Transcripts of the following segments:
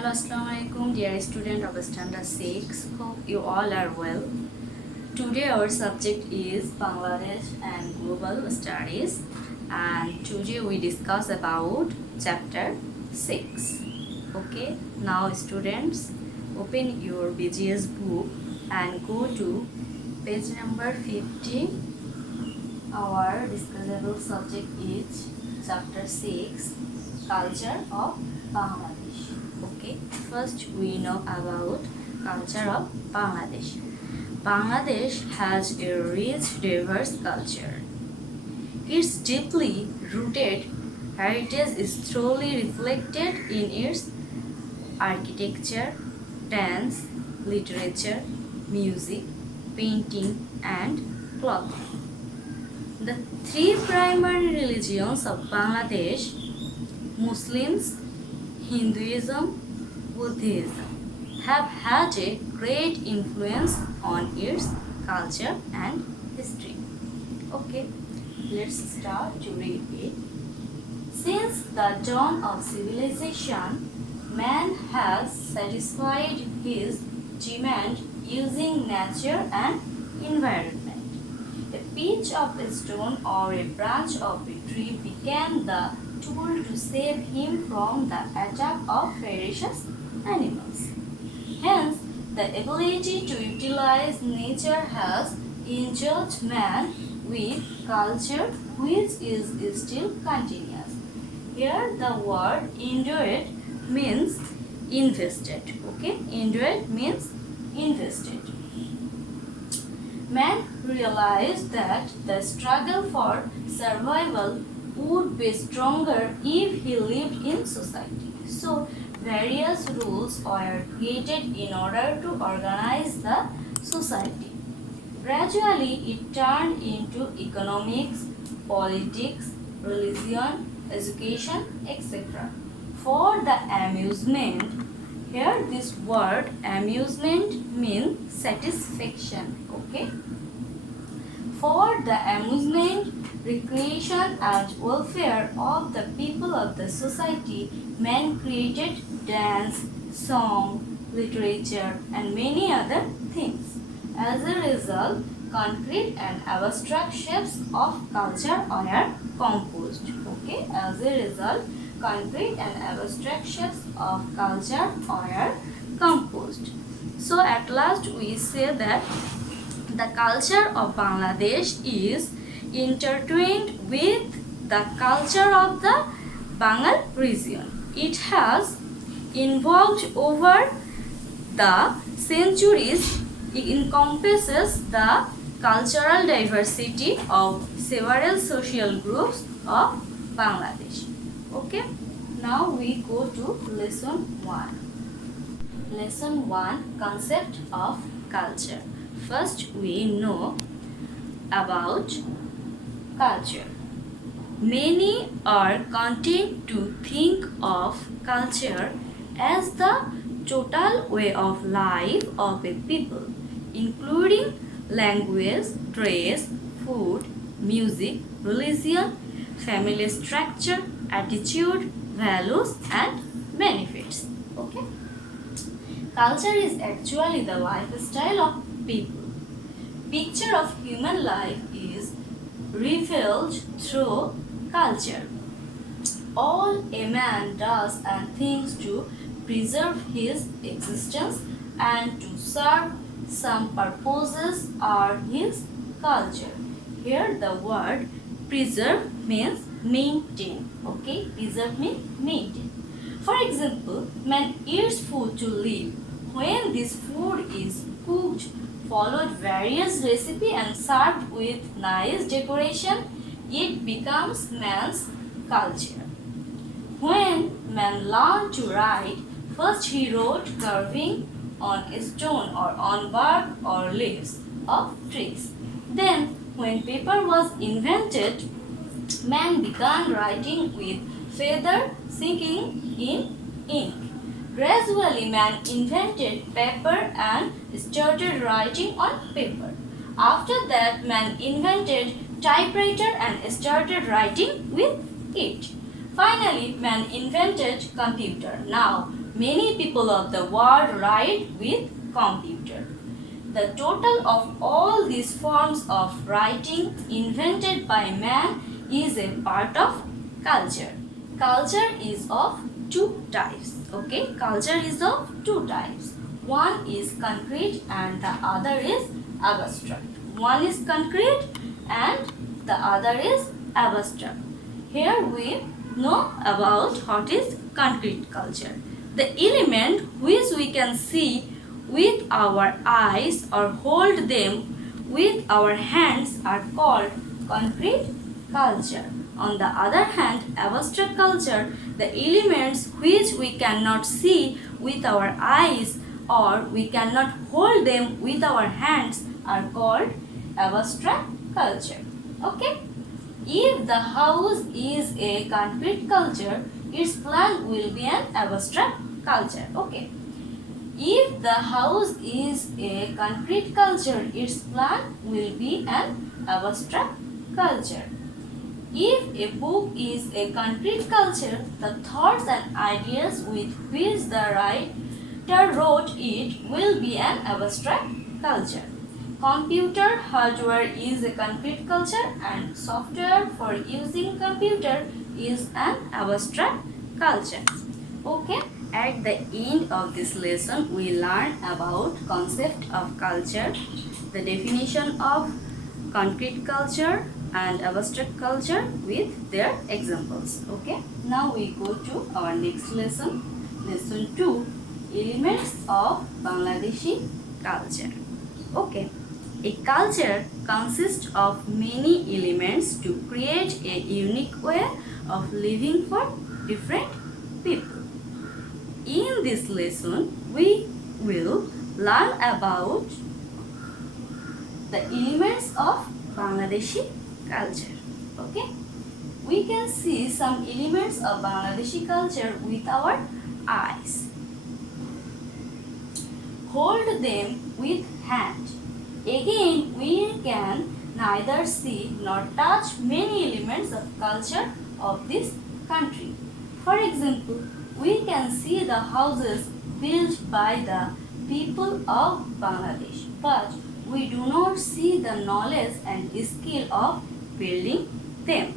Hello, Assalamualaikum, dear student of Standard 6. Hope you all are well. Today our subject is Bangladesh and Global Studies, and today we discuss about Chapter 6. Okay, now students, open your BGS book and go to page number 50. Our discussable subject is Chapter 6, Culture of Bangladesh. Okay, first we know about culture of Bangladesh. Bangladesh has a rich, diverse culture. Its deeply rooted heritage is thoroughly reflected in its architecture, dance, literature, music, painting, and clothing. The three primary religions of Bangladesh, Muslims, Hinduism, Buddhism, have had a great influence on its culture and history. Okay, let's start to read it. Since the dawn of civilization, man has satisfied his demand using nature and environment. A piece of a stone or a branch of a tree became the tool to save him from the attack of ferocious animals. Hence, the ability to utilize nature has endowed man with culture which is still continuous. Here, the word endowed means invested. Okay, endowed means invested. Man realized that the struggle for survival would be stronger if he lived in society. So, various rules were created in order to organize the society. Gradually, it turned into economics, politics, religion, education, etc. For the amusement, here this word amusement means satisfaction. Okay? For the amusement, recreation and welfare of the people of the society, man created dance, song, literature and many other things. As a result, concrete and abstract shapes of culture are composed. Okay, as a result, concrete and abstract shapes of culture are composed. So at last we say that the culture of Bangladesh is intertwined with the culture of the Bengal region. It has evolved over the centuries. It encompasses the cultural diversity of several social groups of Bangladesh. Okay, now we go to lesson 1. Lesson 1, Concept of Culture. First, we know about culture. Many are content to think of culture as the total way of life of a people, including language, dress, food, music, religion, family structure, attitude, values, and benefits. Okay? Culture is actually the lifestyle of people. Picture of human life is revealed through culture. All a man does and thinks to preserve his existence and to serve some purposes are his culture. Here the word preserve means maintain. Okay, preserve means maintain. For example, man eats food to live. When this food is cooked, followed various recipes and served with nice decoration, it becomes man's culture. When man learned to write, first he wrote carving on a stone or on bark or leaves of trees. Then, when paper was invented, man began writing with feather sinking in ink. Gradually, man invented paper and started writing on paper. After that, man invented typewriter and started writing with it. Finally, man invented computer. Now, many people of the world write with computer. The total of all these forms of writing invented by man is a part of culture. Culture is of two types. Okay, culture is of two types. One is concrete and the other is abstract. One is concrete and the other is abstract. Here we know about what is concrete culture. The element which we can see with our eyes or hold them with our hands are called concrete culture. On the other hand, abstract culture, the elements which we cannot see with our eyes or we cannot hold them with our hands are called abstract culture. Okay? If the house is a concrete culture, its plan will be an abstract culture. Okay. If the house is a concrete culture, its plan will be an abstract culture. If a book is a concrete culture, the thoughts and ideas with which the writer wrote it will be an abstract culture. Computer hardware is a concrete culture and software for using computer is an abstract culture. Okay, at the end of this lesson we learn about concept of culture, the definition of concrete culture and abstract culture with their examples. Okay, now we go to our next lesson, lesson 2, elements of Bangladeshi culture. Okay. A culture consists of many elements to create a unique way of living for different people. In this lesson, we will learn about the elements of Bangladeshi culture. Okay? We can see some elements of Bangladeshi culture with our eyes. Hold them with hand. Again, we can neither see nor touch many elements of culture of this country. For example, we can see the houses built by the people of Bangladesh, but we do not see the knowledge and skill of building them.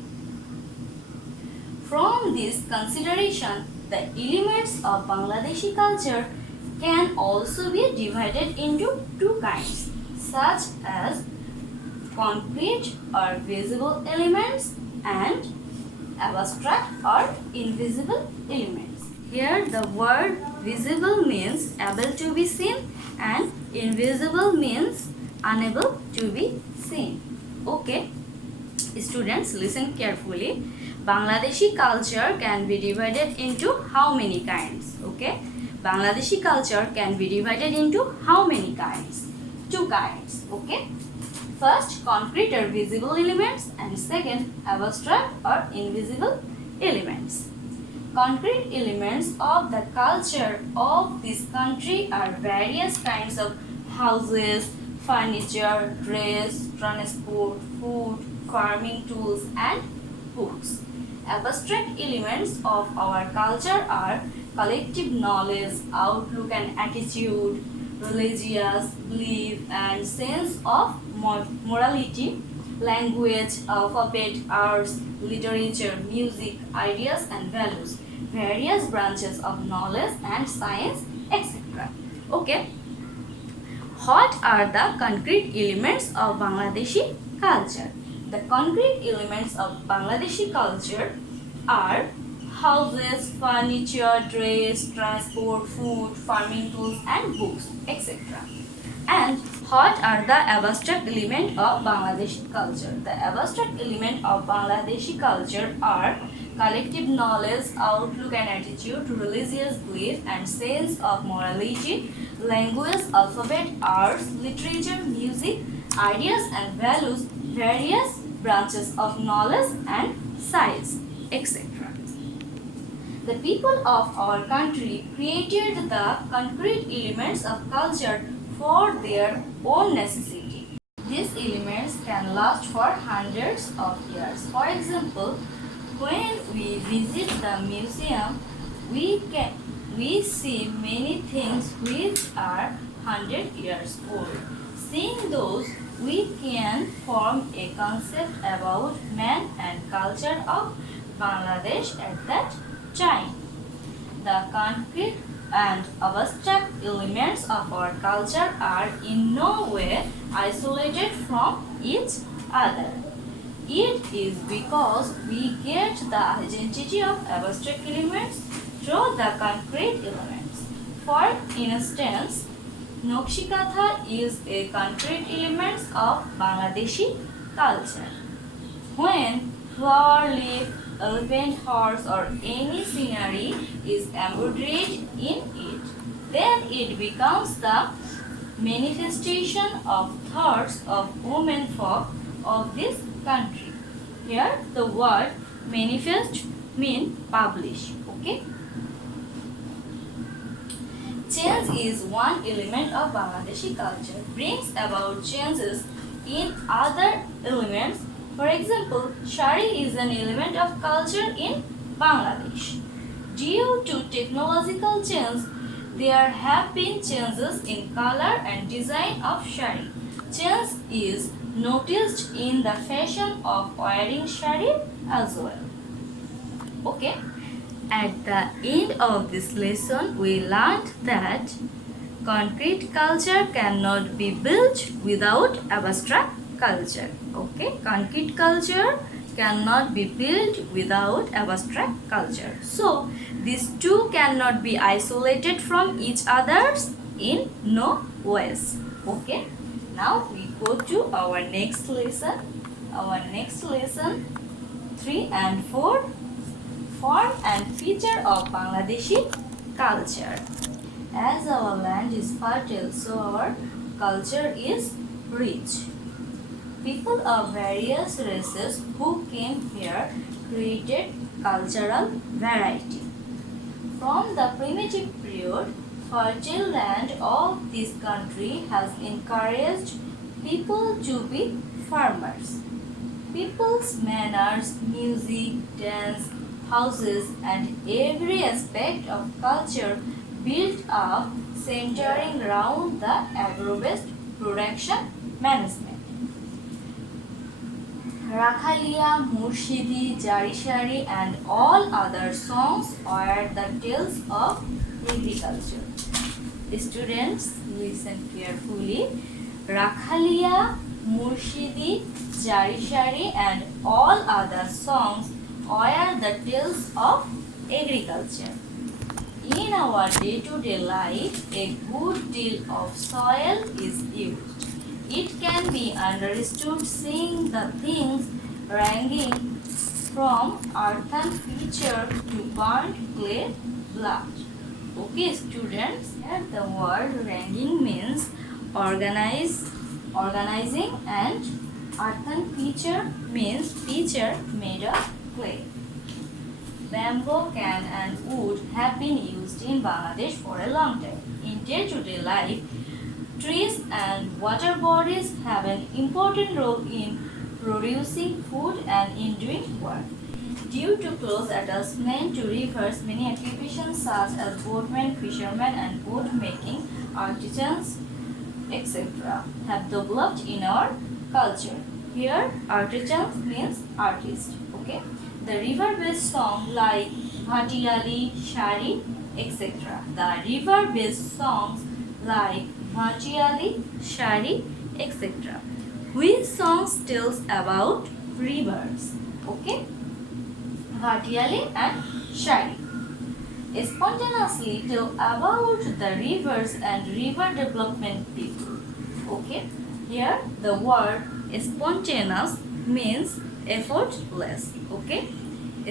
From this consideration, the elements of Bangladeshi culture can also be divided into two kinds, such as concrete or visible elements and abstract or invisible elements. Here the word visible means able to be seen and invisible means unable to be seen. Okay, students, listen carefully. Bangladeshi culture can be divided into how many kinds? Okay, Bangladeshi culture can be divided into how many kinds? Two kinds. Okay, first concrete or visible elements and second abstract or invisible elements. Concrete elements of the culture of this country are various kinds of houses, furniture, dress, transport, food, farming tools and books. Abstract elements of our culture are collective knowledge, outlook and attitude, religious belief and sense of morality, language, alphabet, arts, literature, music, ideas and values, various branches of knowledge and science, etc. Okay. What are the concrete elements of Bangladeshi culture? The concrete elements of Bangladeshi culture are houses, furniture, dress, transport, food, farming tools and books, etc. And what are the abstract elements of Bangladeshi culture? The abstract elements of Bangladeshi culture are collective knowledge, outlook and attitude, religious belief and sense of morality, language, alphabet, arts, literature, music, ideas and values, various branches of knowledge and science, etc. The people of our country created the concrete elements of culture for their own necessity. These elements can last for hundreds of years. For example, When we visit the museum, we see many things which are 100 years old. Seeing those, we can form a concept about man and culture of Bangladesh at that time. The concrete and abstract elements of our culture are in no way isolated from each other. It is because we get the identity of abstract elements through the concrete elements. For instance, Nokshikatha is a concrete element of Bangladeshi culture. When flower leaf, elephant horse or any scenery is embroidered in it, then it becomes the manifestation of thoughts of women folk of this country. Here the word manifest means publish. Okay. Change is one element of Bangladeshi culture, brings about changes in other elements. For example, shari is an element of culture in Bangladesh. Due to technological change, there have been changes in color and design of shari. Change is noticed in the fashion of wearing shari as well. Okay. At the end of this lesson, we learned that concrete culture cannot be built without abstract culture. Okay, concrete culture cannot be built without abstract culture. So, these two cannot be isolated from each other in no ways. Okay, now we go to our next lesson. Our next lesson 3 and 4. Form and feature of Bangladeshi culture. As our land is fertile, so our culture is rich. People of various races who came here created cultural variety. From the primitive period, fertile land of this country has encouraged people to be farmers. People's manners, music, dance, houses and every aspect of culture built up centering around the agro-based production management. Rakhalia, Murshidi, Jarishari and all other songs are the tales of agriculture. Students, listen carefully. Rakhalia, Murshidi, Jarishari and all other songs are the tales of agriculture. In our day-to-day life, a good deal of soil is used. It can be understood seeing the things ranging from earthen feature to burnt clay blood. Okay, students, here the word ranging means organizing and earthen feature means feature made of clay. Bamboo, can and wood have been used in Bangladesh for a long time. In day-to-day life, trees and water bodies have an important role in producing food and in doing work. Due to close attachment to rivers, many occupations such as boatmen, fishermen and boat making, artisans, etc. have developed in our culture. Here, artisans means artist. Okay. The river-based song like Bhatiyali, Shari, etc. The river-based songs like Bhatiyali, Shari, etc. Which songs tells about rivers? Okay. Bhatiyali and Shari. Spontaneously tell about the rivers and river development people. Okay. Here the word spontaneous means effortless. Okay.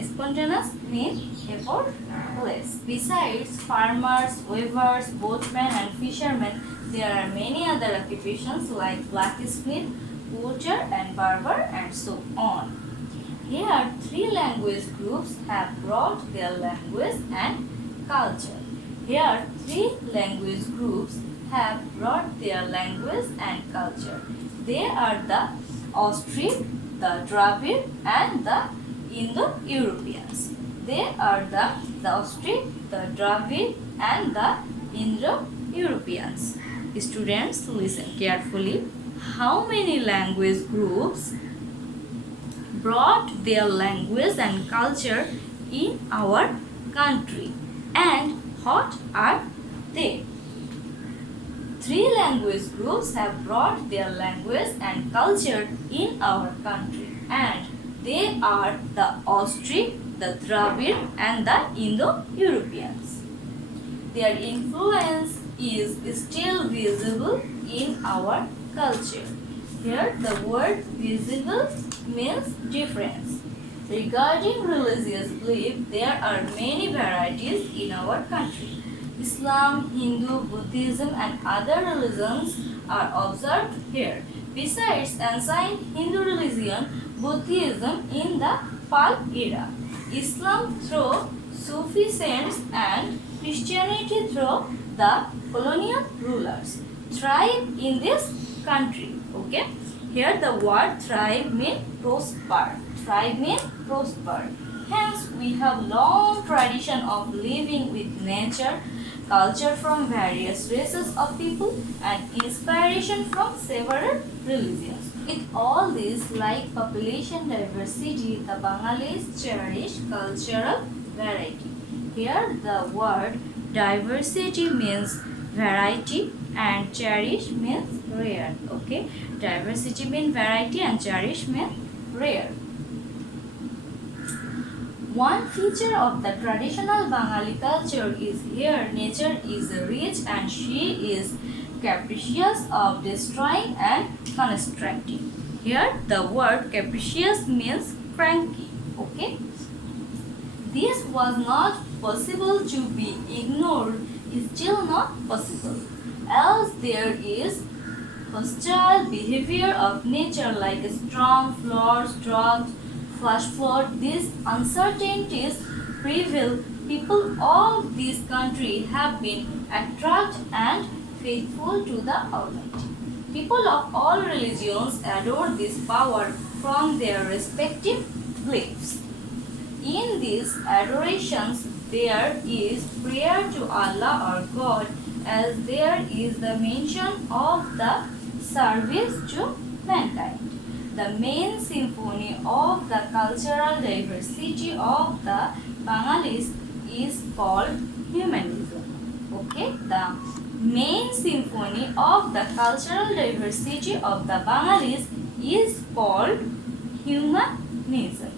Spontaneous means effortless. Besides farmers, weavers, boatmen and fishermen, there are many other occupations like blacksmith, poacher and barber and so on. Here, 3 language groups have brought their language and culture. Here, 3 language groups have brought their language and culture. They are the Austric, the Dravid and the Indo-Europeans. They are the Austric, the Dravid and the Indo-Europeans. Students, listen carefully. How many language groups brought their language and culture in our country, and what are they? 3 language groups have brought their language and culture in our country, and they are the Austric, the Dravid and the Indo-Europeans. Their influence is still visible in our culture. Here the word visible means difference. Regarding religious belief, there are many varieties in our country. Islam, Hindu, Buddhism and other religions are observed here. Besides ancient Hindu religion, Buddhism in the Pal era, Islam through Sufi saints and Christianity through the colonial rulers thrive in this country. Okay, here the word thrive means prosper. Thrive means prosper. Hence, we have long tradition of living with nature, culture from various races of people, and inspiration from several religions. With all this, like population diversity, the Bengalis cherish cultural variety. Here, the word diversity means variety and cherish means rare. Okay, diversity means variety and cherish means rare. One feature of the traditional Bengali culture is here nature is rich and she is capricious of destroying and constructing. Here the word capricious means cranky. Okay, this was not possible to be ignored, is still not possible, else there is hostile behavior of nature like storm, floods, drought, flash flood. These uncertainties prevail. People of this country have been attracted and faithful to the Almighty. People of all religions adore this power from their respective beliefs. In these adorations, there is prayer to Allah or God, as there is the mention of the service to mankind. The main symphony of the cultural diversity of the Bengalis is called humanism. Okay, the main symphony of the cultural diversity of the Bengalis is called humanism.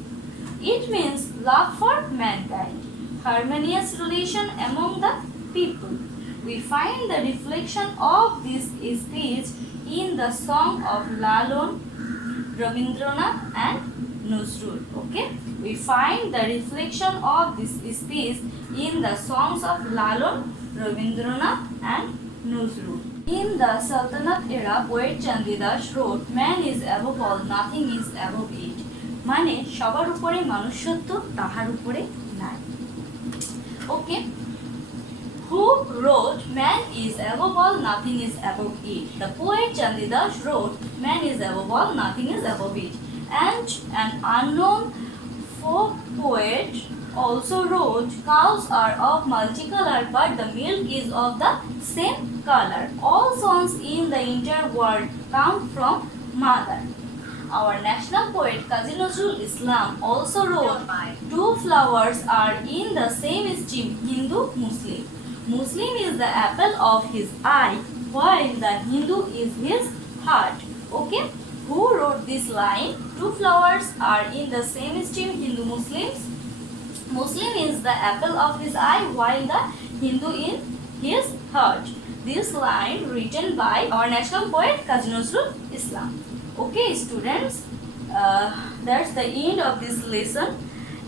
It means love for mankind, harmonious relation among the people. We find the reflection of this speech in the song of Lalon, Rabindranath and Nazrul. Okay, we find the reflection of this speech in the songs of Lalon, Rabindranath and Nazrul. In the Sultanate era, poet Chandidas wrote, "Man is above all, nothing is above it." মানে সবার উপরে মনুষ্যত্ব, তাহার উপরে নাই। Okay, who wrote "Man is above all, nothing is above it"? The poet Chandidas wrote, "Man is above all, nothing is above it." And an unknown folk poet also wrote, "Cows are of multicolored, but the milk is of the same color. All sons in the entire world come from mother." Our national poet Kazi Nazrul Islam also wrote, "Two flowers are in the same stem, Hindu, Muslim. Muslim is the apple of his eye, while the Hindu is his heart." Okay, who wrote this line? Two flowers are in the same stem, Hindu, Muslims. Muslim is the apple of his eye, while the Hindu in his heart. This line written by our national poet Kazi Nazrul Islam. Okay, students, that's the end of this lesson.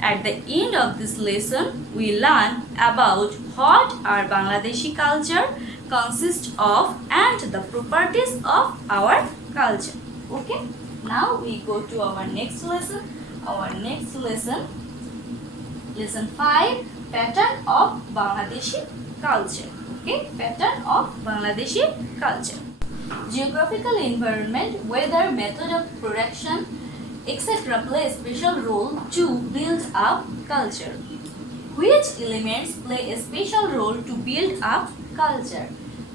At the end of this lesson, we learn about what our Bangladeshi culture consists of and the properties of our culture. Okay, now we go to our next lesson. Our next lesson, lesson 5, pattern of Bangladeshi culture. Okay, pattern of Bangladeshi culture. Geographical environment, weather, method of production, etc. play a special role to build up culture. Which elements play a special role to build up culture?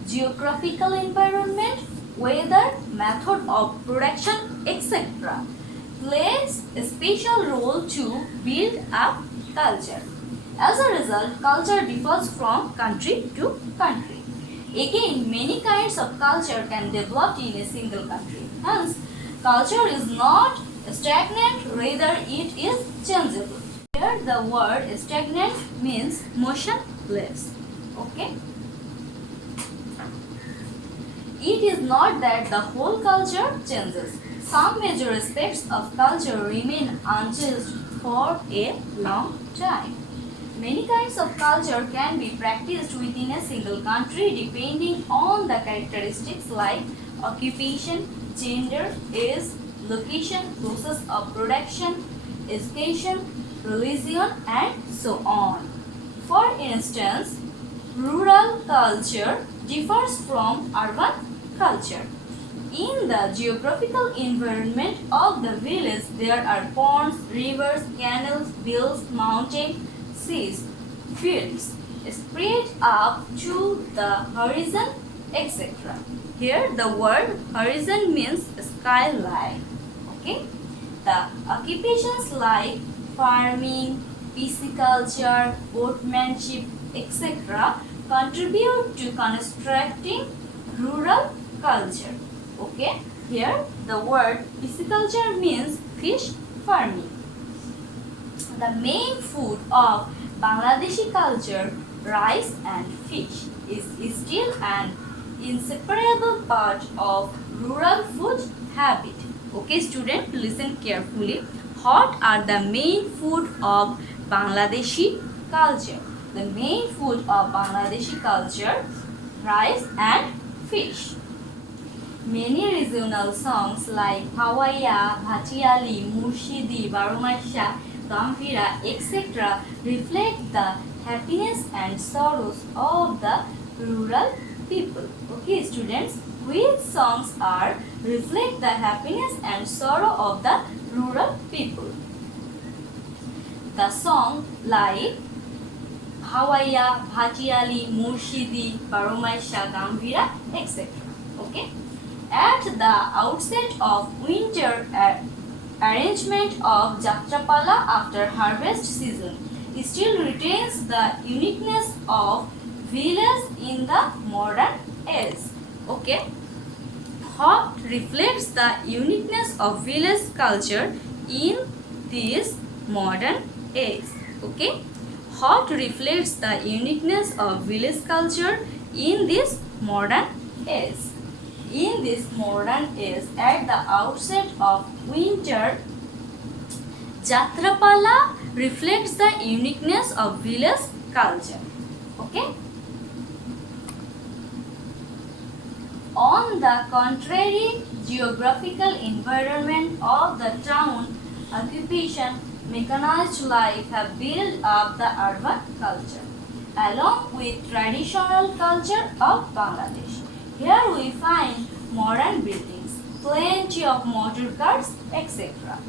Geographical environment, weather, method of production, etc. plays a special role to build up culture. As a result, culture differs from country to country. Again, many kinds of culture can develop in a single country. Hence, culture is not stagnant, rather it is changeable. Here the word stagnant means motionless. Okay? It is not that the whole culture changes. Some major aspects of culture remain unchanged for a long time. Many kinds of culture can be practiced within a single country depending on the characteristics like occupation, gender, age, location, process of production, education, religion, and so on. For instance, rural culture differs from urban culture. In the geographical environment of the village, there are ponds, rivers, canals, hills, mountains, seas, fields spread up to the horizon, etc. Here the word horizon means skyline. Okay? The occupations like farming, pisciculture, boatmanship, etc. contribute to constructing rural culture. Okay? Here the word pisciculture means fish farming. The main food of Bangladeshi culture, rice and fish, is still an inseparable part of rural food habit. Okay, student, listen carefully. What are the main food of Bangladeshi culture? The main food of Bangladeshi culture, rice and fish. Many regional songs like Hawaiya, Bhatiali, Murshidi, Barumasha, Gambhira, etc. reflect the happiness and sorrows of the rural people. Okay, students, which songs are reflect the happiness and sorrow of the rural people? The song like Hawaiya, Bhatiali, Murshidi, Barumasha, Gambhira, etc. Okay. At the outset of winter arrangement of Jatrapala after harvest season still retains the uniqueness of village in the modern age. Okay. What reflects the uniqueness of village culture in this modern age? Okay. What reflects the uniqueness of village culture in this modern age? In this modern age, at the outset of winter, Jatrapala reflects the uniqueness of village culture. Okay? On the contrary, geographical environment of the town, occupation, mechanized life have built up the urban culture, along with traditional culture of Bangladesh. Here we find modern buildings, plenty of motor cars, etc.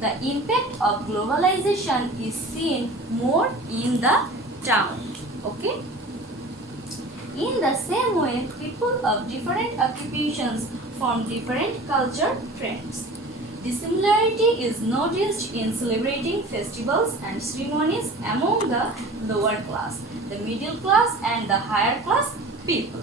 The impact of globalization is seen more in the town. Okay? In the same way, people of different occupations form different culture trends. Dissimilarity is noticed in celebrating festivals and ceremonies among the lower class, the middle class, and the higher class people.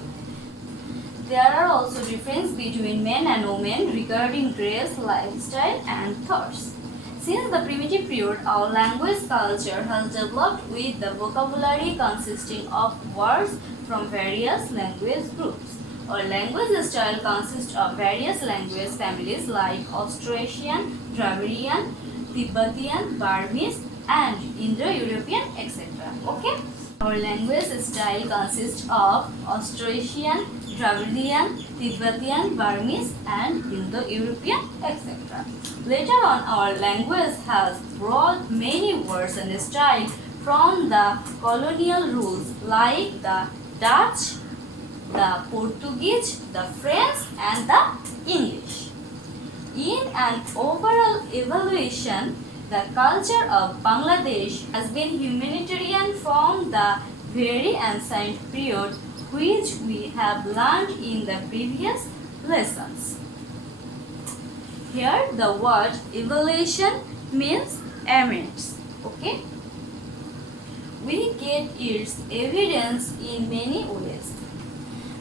There are also differences between men and women regarding dress, lifestyle, and thoughts. Since the primitive period, our language culture has developed with the vocabulary consisting of words from various language groups. Our language style consists of various language families like Austrasian, Dravidian, Tibetan, Burmese, and Indo-European, etc. Okay? Our language style consists of Austrasian, Dravidian, Tibetan, Burmese, and Indo-European, etc. Later on, our language has brought many words and styles from the colonial rules like the Dutch, the Portuguese, the French, and the English. In an overall evaluation, the culture of Bangladesh has been humanitarian from the very ancient period, which we have learned in the previous lessons. Here the word evaluation means amends. Okay? We get its evidence in many ways.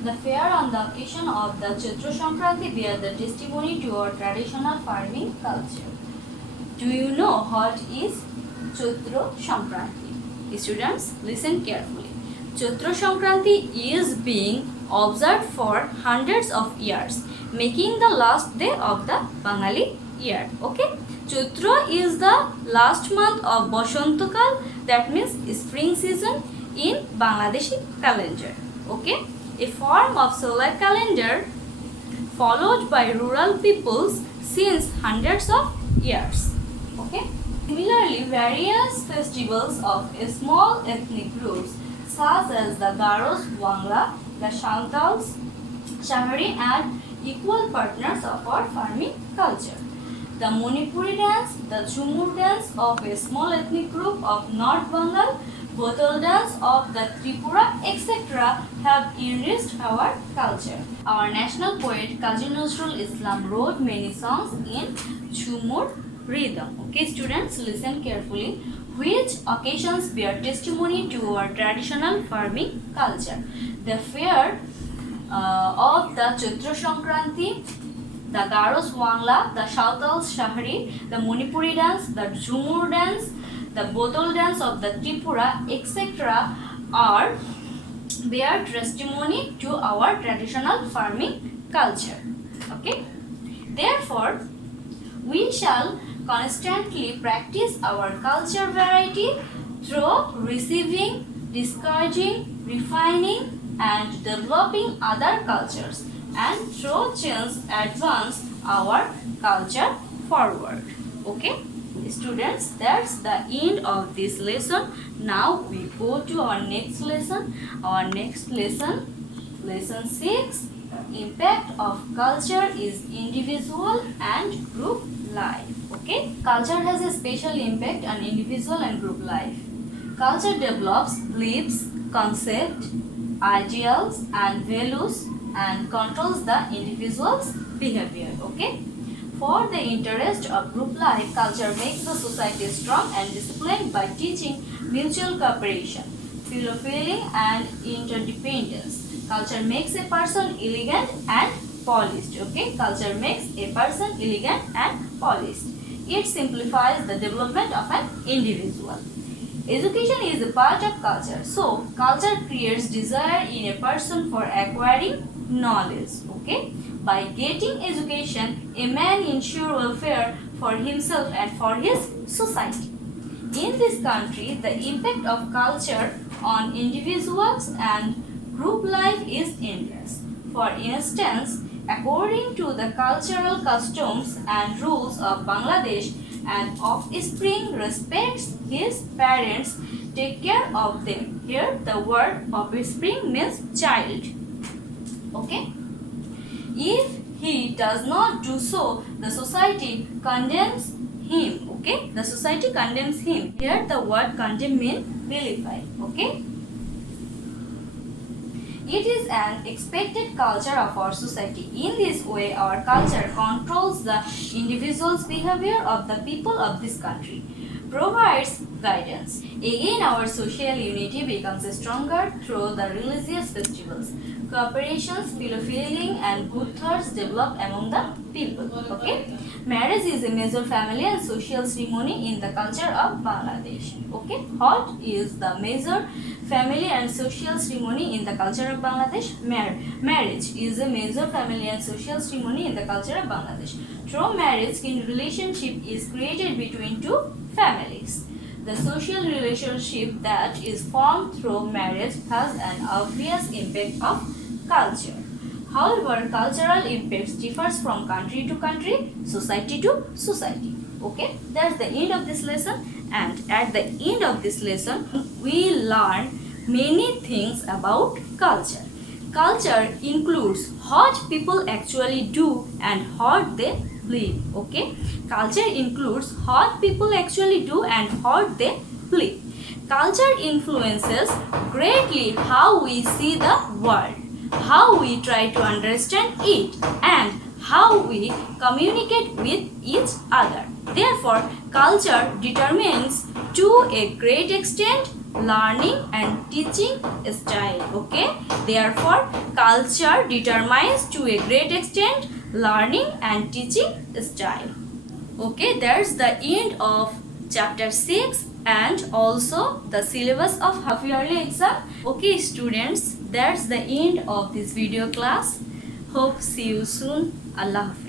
The fair on the occasion of the Chatra Sankranti bear the testimony to our traditional farming culture. Do you know what is Chatra Sankranti? Students, listen carefully. Chatra Sankranti is being observed for hundreds of years, making the last day of the Bengali year. Okay? Chatra is the last month of Bashantakal, that means spring season in Bangladeshi calendar. Okay? A form of solar calendar followed by rural peoples since hundreds of years. Okay? Similarly, various festivals of small ethnic groups such as the Garos, Wangla, the Santals, Shahari and equal partners of our farming culture. The Manipuri dance, the Jhumur dance of a small ethnic group of North Bengal, Botol dance of the Tripura, etc. have enriched our culture. Our national poet Kazi Nazrul Islam wrote many songs in Jhumur rhythm. Okay, students, listen carefully. Which occasions bear testimony to our traditional farming culture? The fair of the Chatra Sankranti, the Garos Wangla, the Sautals Shahari, the Manipuri dance, the Jhumur dance, the Botol dance of the Tripura, etc. are bear testimony to our traditional farming culture. Okay? Therefore, we shall constantly practice our culture variety through receiving, discouraging, refining and developing other cultures, and through change advance our culture forward. Okay, students, that's the end of this lesson. Now we go to our next lesson. Our next lesson, lesson 6, impact of culture is individual and group life. Okay, culture has a special impact on individual and group life. Culture develops beliefs, concepts, ideals and values and controls the individual's behavior. Okay, for the interest of group life, culture makes the society strong and disciplined by teaching mutual cooperation, feeling and interdependence. Culture makes a person elegant and polished. Okay, culture makes a person elegant and polished. It simplifies the development of an individual. Education is a part of culture. So, culture creates desire in a person for acquiring knowledge. Okay, by getting education, a man ensures welfare for himself and for his society. In this country, the impact of culture on individuals and group life is endless. For instance, according to the cultural customs and rules of Bangladesh, an offspring respects his parents, take care of them. Here the word offspring means child. Okay? If he does not do so, the society condemns him. Okay? The society condemns him. Here the word condemn means vilify. Okay? It is an expected culture of our society. In this way, our culture controls the individual's behavior of the people of this country, provides guidance. Again, our social unity becomes stronger through the religious festivals. Cooperations, feeling and good thoughts develop among the people. Okay? Marriage is a major family and social ceremony in the culture of Bangladesh. Okay? What is the major family and social ceremony in the culture of Bangladesh? Marriage is a major family and social ceremony in the culture of Bangladesh. Through marriage, kin relationship is created between two families. The social relationship that is formed through marriage has an obvious impact of culture. However, cultural impacts differs from country to country, society to society. Okay, that's the end of this lesson, and at the end of this lesson, we learn many things about culture. Culture includes what people actually do and what they live. Okay, culture includes what people actually do and what they believe. Culture influences greatly how we see the world, how we try to understand it, and how we communicate with each other. Therefore, culture determines to a great extent learning and teaching style. Okay, therefore culture determines to a great extent learning and teaching style. Okay, that's the end of chapter 6 and also the syllabus of half yearly exam. Okay students, that's the end of this video class. Hope see you soon. Allah Hafiz.